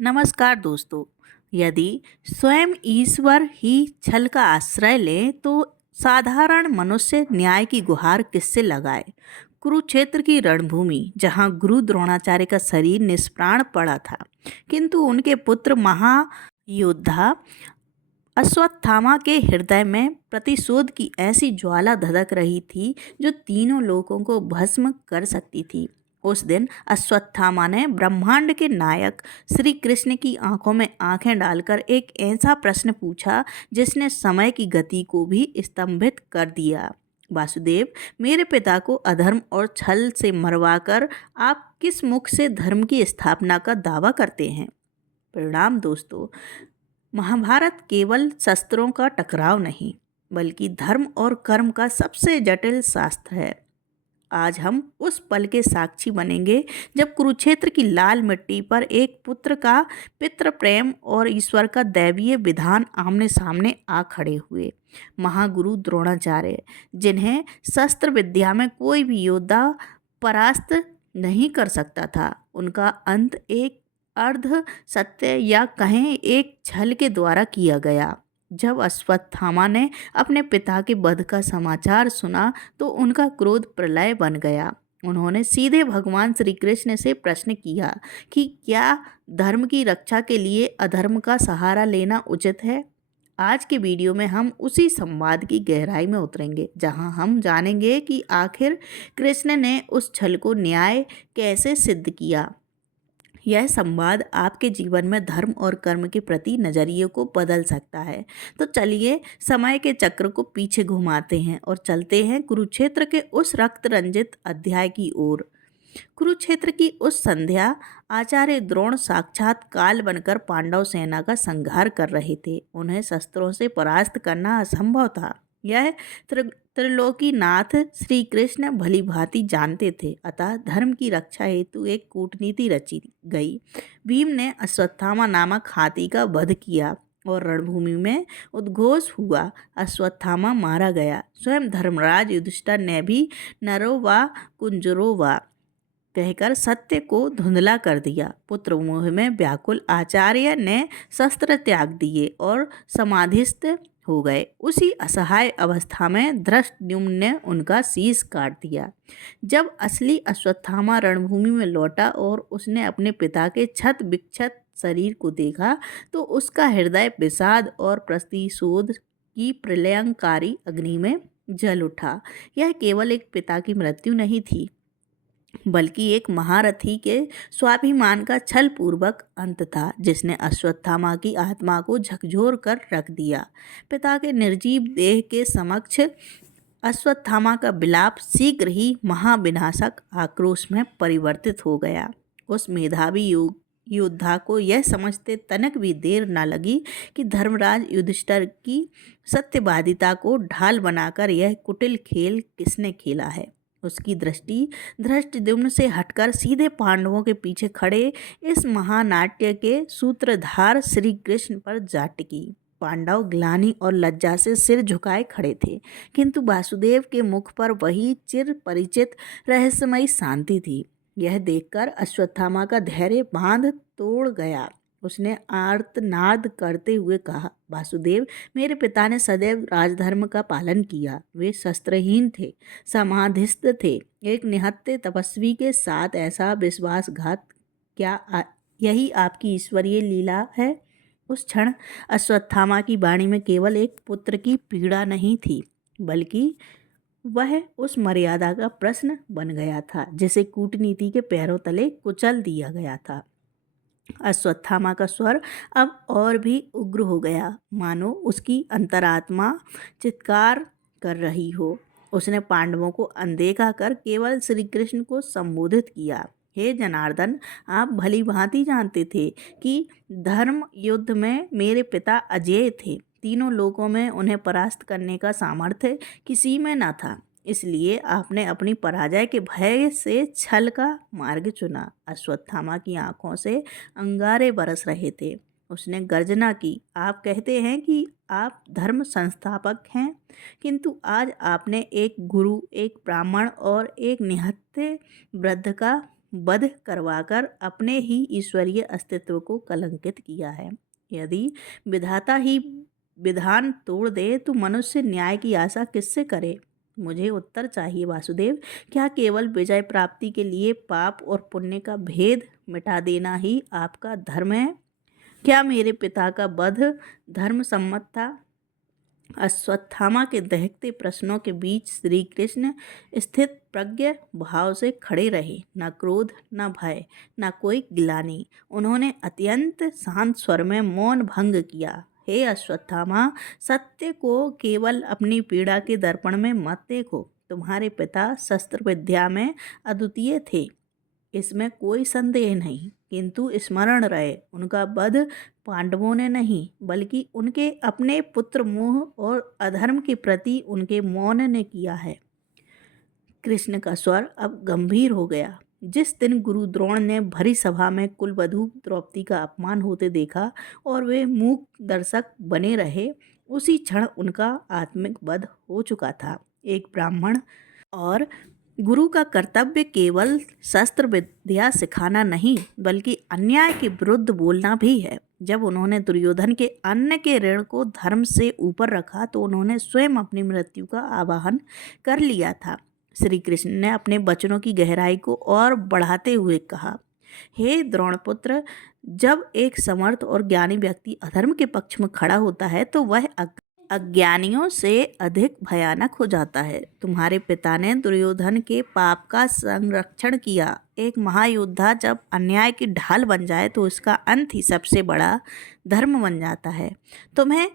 नमस्कार दोस्तों। यदि स्वयं ईश्वर ही छल का आश्रय ले तो साधारण मनुष्य न्याय की गुहार किससे लगाए। कुरुक्षेत्र की रणभूमि जहां गुरु द्रोणाचार्य का शरीर निष्प्राण पड़ा था, किंतु उनके पुत्र महायोद्धा अश्वत्थामा के हृदय में प्रतिशोध की ऐसी ज्वाला धधक रही थी जो तीनों लोगों को भस्म कर सकती थी। उस दिन अश्वत्थामा ने ब्रह्मांड के नायक श्री कृष्ण की आंखों में आंखें डालकर एक ऐसा प्रश्न पूछा जिसने समय की गति को भी स्तंभित कर दिया। वासुदेव, मेरे पिता को अधर्म और छल से मरवाकर आप किस मुख से धर्म की स्थापना का दावा करते हैं। परिणाम दोस्तों, महाभारत केवल शस्त्रों का टकराव नहीं बल्कि धर्म और कर्म का सबसे जटिल शास्त्र है। आज हम उस पल के साक्षी बनेंगे जब कुरुक्षेत्र की लाल मिट्टी पर एक पुत्र का पितृ प्रेम और ईश्वर का दैवीय विधान आमने सामने आ खड़े हुए। महागुरु द्रोणाचार्य, जिन्हें शस्त्र विद्या में कोई भी योद्धा परास्त नहीं कर सकता था, उनका अंत एक अर्ध सत्य या कहें एक छल के द्वारा किया गया। जब अश्वत्थामा ने अपने पिता के वध का समाचार सुना तो उनका क्रोध प्रलय बन गया। उन्होंने सीधे भगवान श्री कृष्ण से प्रश्न किया कि क्या धर्म की रक्षा के लिए अधर्म का सहारा लेना उचित है। आज के वीडियो में हम उसी संवाद की गहराई में उतरेंगे जहां हम जानेंगे कि आखिर कृष्ण ने उस छल को न्याय कैसे सिद्ध किया। यह संवाद आपके जीवन में धर्म और कर्म के प्रति नज़रिए को बदल सकता है। तो चलिए समय के चक्र को पीछे घुमाते हैं और चलते हैं कुरुक्षेत्र के उस रक्त रंजित अध्याय की ओर। कुरुक्षेत्र की उस संध्या आचार्य द्रोण साक्षात काल बनकर पांडव सेना का संहार कर रहे थे। उन्हें शस्त्रों से परास्त करना असंभव था। यह त्रिलोकीनाथ श्री कृष्ण भली भांति जानते थे। अतः धर्म की रक्षा हेतु एक कूटनीति रची गई। भीम ने अश्वत्थामा नामक हाथी का वध किया और रणभूमि में उद्घोष हुआ। अश्वत्थामा मारा गया। स्वयं धर्मराज युधिष्ठिर ने भी नरो वा कुंजरो वा कहकर सत्य को धुंधला कर दिया। पुत्र मोह में व्याकुल आचार्य ने शस्त्र त्याग दिए और समाधिस्थ हो गए। उसी असहाय अवस्था में धृष्टद्युम्न ने उनका शीश काट दिया। जब असली अश्वत्थामा रणभूमि में लौटा और उसने अपने पिता के क्षत विक्षत शरीर को देखा तो उसका हृदय विषाद और प्रतिशोध की प्रलयंकारी अग्नि में जल उठा। यह केवल एक पिता की मृत्यु नहीं थी बल्कि एक महारथी के स्वाभिमान का छल पूर्वक अंत था जिसने अश्वत्थामा की आत्मा को झकझोर कर रख दिया। पिता के निर्जीव देह के समक्ष अश्वत्थामा का विलाप शीघ्र ही महाविनाशक आक्रोश में परिवर्तित हो गया। उस मेधावी योद्धा को यह समझते तनक भी देर न लगी कि धर्मराज युधिष्ठिर की सत्यवादिता को ढाल बनाकर यह कुटिल खेल किसने खेला है। उसकी दृष्टि धृष्टद्युम्न से हटकर सीधे पांडवों के पीछे खड़े इस महानाट्य के सूत्रधार श्री कृष्ण पर जा टिकी। पांडव ग्लानि और लज्जा से सिर झुकाए खड़े थे, किंतु वासुदेव के मुख पर वही चिर परिचित रहस्यमयी शांति थी। यह देखकर अश्वत्थामा का धैर्य बांध तोड़ गया। उसने आर्तनाद करते हुए कहा, वासुदेव, मेरे पिता ने सदैव राजधर्म का पालन किया। वे शस्त्रहीन थे, समाधिस्थ थे। एक निहत्थे तपस्वी के साथ ऐसा विश्वासघात, यही आपकी ईश्वरीय लीला है। उस क्षण अश्वत्थामा की वाणी में केवल एक पुत्र की पीड़ा नहीं थी बल्कि वह उस मर्यादा का प्रश्न बन गया था जिसे कूटनीति के पैरों तले कुचल दिया गया था। अश्वत्थामा का स्वर अब और भी उग्र हो गया, मानो उसकी अंतरात्मा चित्कार कर रही हो। उसने पांडवों को अनदेखा कर केवल श्री कृष्ण को संबोधित किया, हे जनार्दन, आप भली भांति जानते थे कि धर्म युद्ध में मेरे पिता अजेय थे। तीनों लोगों में उन्हें परास्त करने का सामर्थ्य किसी में न था। इसलिए आपने अपनी पराजय के भय से छल का मार्ग चुना। अश्वत्थामा की आंखों से अंगारे बरस रहे थे। उसने गर्जना की, आप कहते हैं कि आप धर्म संस्थापक हैं, किंतु आज आपने एक गुरु, एक ब्राह्मण और एक निहत्थे वृद्ध का वध करवाकर अपने ही ईश्वरीय अस्तित्व को कलंकित किया है। यदि विधाता ही विधान तोड़ दे तो मनुष्य न्याय की आशा किससे करे? मुझे उत्तर चाहिए वासुदेव। क्या केवल विजय प्राप्ति के लिए पाप और पुण्य का भेद मिटा देना ही आपका धर्म है? क्या मेरे पिता का वध धर्म सम्मत था? अश्वत्थामा के दहकते प्रश्नों के बीच श्री कृष्ण स्थित प्रज्ञ भाव से खड़े रहे। न क्रोध, न भय, न कोई गिलानी। उन्होंने अत्यंत शांत स्वर में मौन भंग किया। हे अश्वत्थामा, सत्य को केवल अपनी पीड़ा के दर्पण में मत देखो। तुम्हारे पिता शस्त्र विद्या में अद्वितीय थे, इसमें कोई संदेह नहीं, किंतु स्मरण रहे उनका वध पांडवों ने नहीं बल्कि उनके अपने पुत्र मोह और अधर्म के प्रति उनके मौन ने किया है। कृष्ण का स्वर अब गंभीर हो गया। जिस दिन गुरु द्रोण ने भरी सभा में कुलवधू द्रौपदी का अपमान होते देखा और वे मूक दर्शक बने रहे, उसी क्षण उनका आत्मिक वध हो चुका था। एक ब्राह्मण और गुरु का कर्तव्य केवल शस्त्र विद्या सिखाना नहीं बल्कि अन्याय के विरुद्ध बोलना भी है। जब उन्होंने दुर्योधन के अन्न के ऋण को धर्म से ऊपर रखा तो उन्होंने स्वयं अपनी मृत्यु का आवाहन कर लिया था। श्री कृष्ण ने अपने वचनों की गहराई को और बढ़ाते हुए कहा, हे द्रोणपुत्र, जब एक समर्थ और ज्ञानी व्यक्ति अधर्म के पक्ष में खड़ा होता है तो वह अज्ञानियों से अधिक भयानक हो जाता है। तुम्हारे पिता ने दुर्योधन के पाप का संरक्षण किया। एक महायोद्धा जब अन्याय की ढाल बन जाए तो उसका अंत ही सबसे बड़ा धर्म बन जाता है। तुम्हें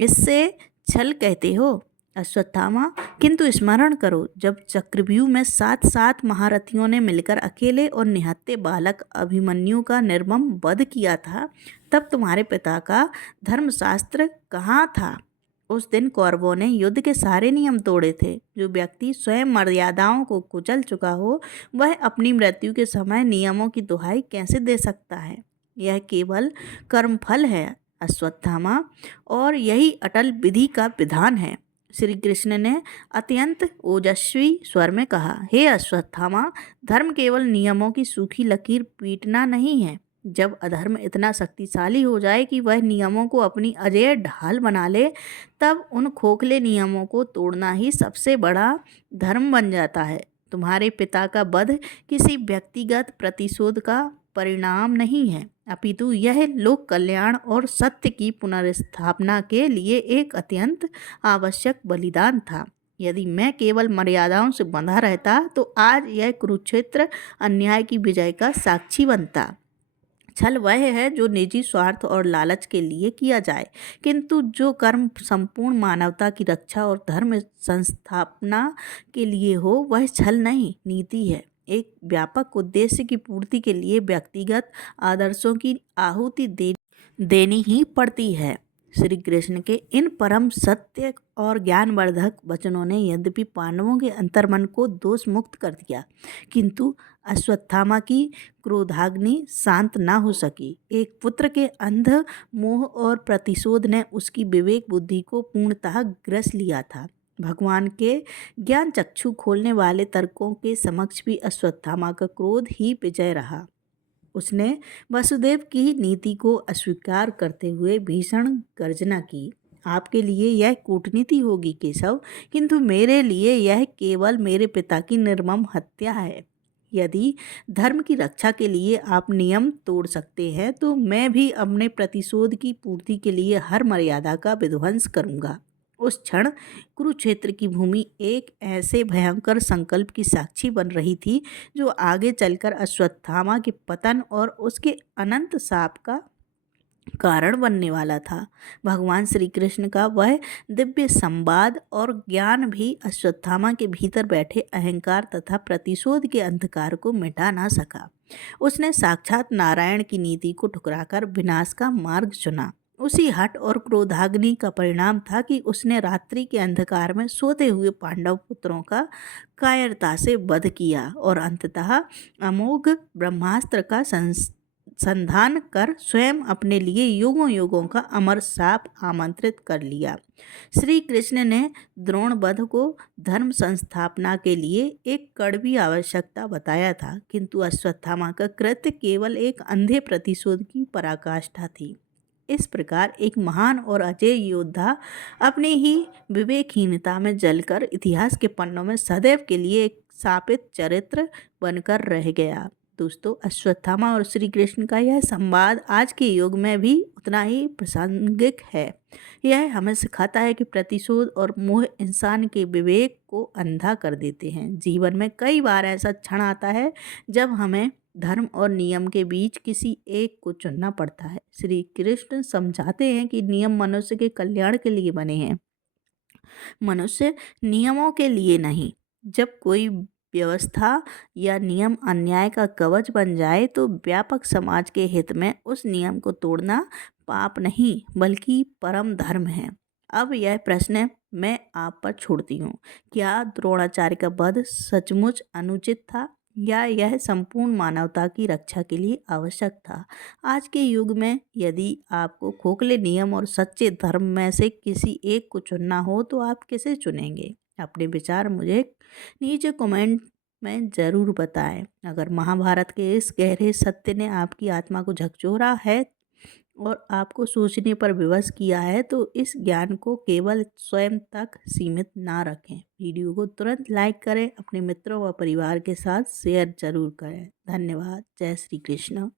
इससे छल कहते हो अश्वत्थामा, किंतु स्मरण करो, जब चक्रव्यूह में 7 महारथियों ने मिलकर अकेले और निहत्थे बालक अभिमन्यु का निर्मम वध किया था, तब तुम्हारे पिता का धर्मशास्त्र कहाँ था? उस दिन कौरवों ने युद्ध के सारे नियम तोड़े थे। जो व्यक्ति स्वयं मर्यादाओं को कुचल चुका हो वह अपनी मृत्यु के समय नियमों की दुहाई कैसे दे सकता है? यह केवल कर्मफल है अश्वत्थामा, और यही अटल विधि का विधान है। श्री कृष्ण ने अत्यंत ओजस्वी स्वर में कहा, हे अश्वत्थामा, धर्म केवल नियमों की सूखी लकीर पीटना नहीं है। जब अधर्म इतना शक्तिशाली हो जाए कि वह नियमों को अपनी अजेय ढाल बना ले, तब उन खोखले नियमों को तोड़ना ही सबसे बड़ा धर्म बन जाता है। तुम्हारे पिता का वध किसी व्यक्तिगत प्रतिशोध का परिणाम नहीं है, अपितु यह लोक कल्याण और सत्य की पुनर्स्थापना के लिए एक अत्यंत आवश्यक बलिदान था। यदि मैं केवल मर्यादाओं से बंधा रहता तो आज यह कुरुक्षेत्र अन्याय की विजय का साक्षी बनता। छल वह है जो निजी स्वार्थ और लालच के लिए किया जाए, किंतु जो कर्म संपूर्ण मानवता की रक्षा और धर्म संस्थापना के लिए हो वह छल नहीं, नीति है। एक व्यापक उद्देश्य की पूर्ति के लिए व्यक्तिगत आदर्शों की आहुति देनी ही पड़ती है। श्री कृष्ण के इन परम सत्य और ज्ञानवर्धक वचनों ने यद्यपि पांडवों के अंतर्मन को दोष मुक्त कर दिया, किंतु अश्वत्थामा की क्रोधाग्नि शांत ना हो सकी। एक पुत्र के अंध मोह और प्रतिशोध ने उसकी विवेक बुद्धि को पूर्णतः ग्रस लिया था। भगवान के ज्ञान चक्षु खोलने वाले तर्कों के समक्ष भी अश्वत्थामा का क्रोध ही विजय रहा। उसने वसुदेव की नीति को अस्वीकार करते हुए भीषण गर्जना की, आपके लिए यह कूटनीति होगी केशव, किंतु मेरे लिए यह केवल मेरे पिता की निर्मम हत्या है। यदि धर्म की रक्षा के लिए आप नियम तोड़ सकते हैं तो मैं भी अपने प्रतिशोध की पूर्ति के लिए हर मर्यादा का विध्वंस करूंगा। उस क्षण कुरुक्षेत्र की भूमि एक ऐसे भयंकर संकल्प की साक्षी बन रही थी जो आगे चलकर अश्वत्थामा के पतन और उसके अनंत शाप का कारण बनने वाला था। भगवान श्री कृष्ण का वह दिव्य संवाद और ज्ञान भी अश्वत्थामा के भीतर बैठे अहंकार तथा प्रतिशोध के अंधकार को मिटा ना सका। उसने साक्षात नारायण की नीति को ठुकराकर विनाश का मार्ग चुना। उसी हठ और क्रोधाग्नि का परिणाम था कि उसने रात्रि के अंधकार में सोते हुए पांडव पुत्रों का कायरता से वध किया और अंततः अमोघ ब्रह्मास्त्र का संधान कर स्वयं अपने लिए युगों युगों का अमर शाप आमंत्रित कर लिया। श्री कृष्ण ने द्रोणवध को धर्म संस्थापना के लिए एक कड़वी आवश्यकता बताया था, किंतु अश्वत्थामा का कृत्य केवल एक अंधे प्रतिशोध की पराकाष्ठा थी। इस प्रकार एक महान और अजय योद्धा अपनी ही विवेकहीनता में जलकर इतिहास के पन्नों में सदैव के लिए एक शापित चरित्र बनकर रह गया। दोस्तों, अश्वत्थामा और श्री कृष्ण का यह संवाद आज के युग में भी उतना ही प्रासंगिक है। यह हमें सिखाता है कि प्रतिशोध और मोह इंसान के विवेक को अंधा कर देते हैं। जीवन में कई बार ऐसा क्षण आता है जब हमें धर्म और नियम के बीच किसी एक को चुनना पड़ता है। श्री कृष्ण समझाते हैं कि नियम मनुष्य के कल्याण के लिए बने हैं, मनुष्य नियमों के लिए नहीं। जब कोई व्यवस्था या नियम अन्याय का कवच बन जाए तो व्यापक समाज के हित में उस नियम को तोड़ना पाप नहीं बल्कि परम धर्म है। अब यह प्रश्न मैं आप पर छोड़ती हूँ, क्या द्रोणाचार्य का वध सचमुच अनुचित था या यह संपूर्ण मानवता की रक्षा के लिए आवश्यक था? आज के युग में यदि आपको खोखले नियम और सच्चे धर्म में से किसी एक को चुनना हो तो आप किसे चुनेंगे? अपने विचार मुझे नीचे कमेंट में ज़रूर बताएं। अगर महाभारत के इस गहरे सत्य ने आपकी आत्मा को झकझोरा है और आपको सोचने पर विवश किया है तो इस ज्ञान को केवल स्वयं तक सीमित ना रखें। वीडियो को तुरंत लाइक करें, अपने मित्रों व परिवार के साथ शेयर जरूर करें। धन्यवाद। जय श्री कृष्ण।